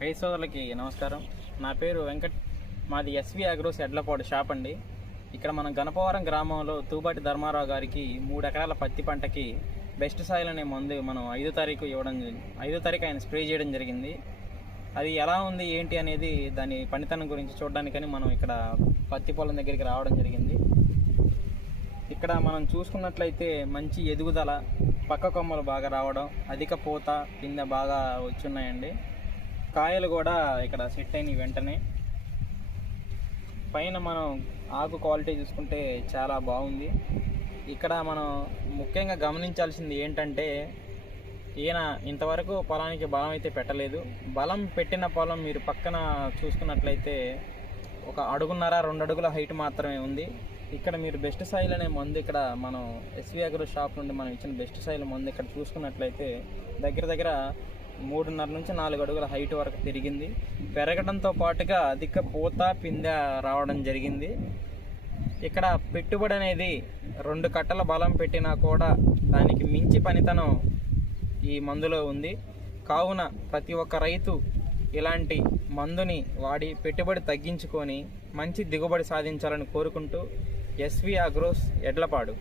రైతు సోదరులకి నమస్కారం. నా పేరు వెంకట్. మాది ఎస్వి అగ్రోస్ ఎడ్లపాడు షాప్ అండి. ఇక్కడ మనం గణపవరం గ్రామంలో తూబాటి ధర్మారావు గారికి 3 ఎకరాల పత్తి పంటకి బెస్ట్ సాయిల్ అనే మందు మనం 5వ తారీఖు ఆయన స్ప్రే చేయడం జరిగింది. అది ఎలా ఉంది ఏంటి అనేది దాని పనితనం గురించి చూడడానికని మనం ఇక్కడ పత్తి పొలం దగ్గరికి రావడం జరిగింది. ఇక్కడ మనం చూసుకున్నట్లయితే మంచి ఎదుగుదల, పక్క కొమ్మలు బాగా రావడం, అధిక పూత కింద బాగా వచ్చున్నాయండి. కాయలు కూడా ఇక్కడ సెట్ అయినాయి వెంటనే. పైన మనం ఆకు క్వాలిటీ చూసుకుంటే చాలా బాగుంది. ఇక్కడ మనం ముఖ్యంగా గమనించాల్సింది ఏంటంటే, ఈయన ఇంతవరకు పొలానికి బలం అయితే పెట్టలేదు. బలం పెట్టిన పొలం మీరు పక్కన చూసుకున్నట్లయితే 1.5 అడుగున్నర 2 అడుగుల హైట్ మాత్రమే ఉంది. ఇక్కడ మీరు బెస్ట్ సాయిల్ అనే మందు ఇక్కడ మనం ఎస్వి అగ్రో షాప్ నుండి మనం ఇచ్చిన బెస్ట్ సాయిల్ మందు ఇక్కడ చూసుకున్నట్లయితే దగ్గర 3.5 నుంచి 4 అడుగుల హైట్ వరకు పెరిగింది. పెరగడంతో పాటుగా అధిక పూత పిందె రావడం జరిగింది. ఇక్కడ పెట్టుబడి అనేది 2 కట్టల బలం పెట్టినా కూడా దానికి మించి పనితనం ఈ మందులో ఉంది. కావున ప్రతి ఒక్క రైతు ఇలాంటి మందుని వాడి పెట్టుబడి తగ్గించుకొని మంచి దిగుబడి సాధించాలని కోరుకుంటూ ఎస్వి అగ్రోస్ ఎడ్లపాడు.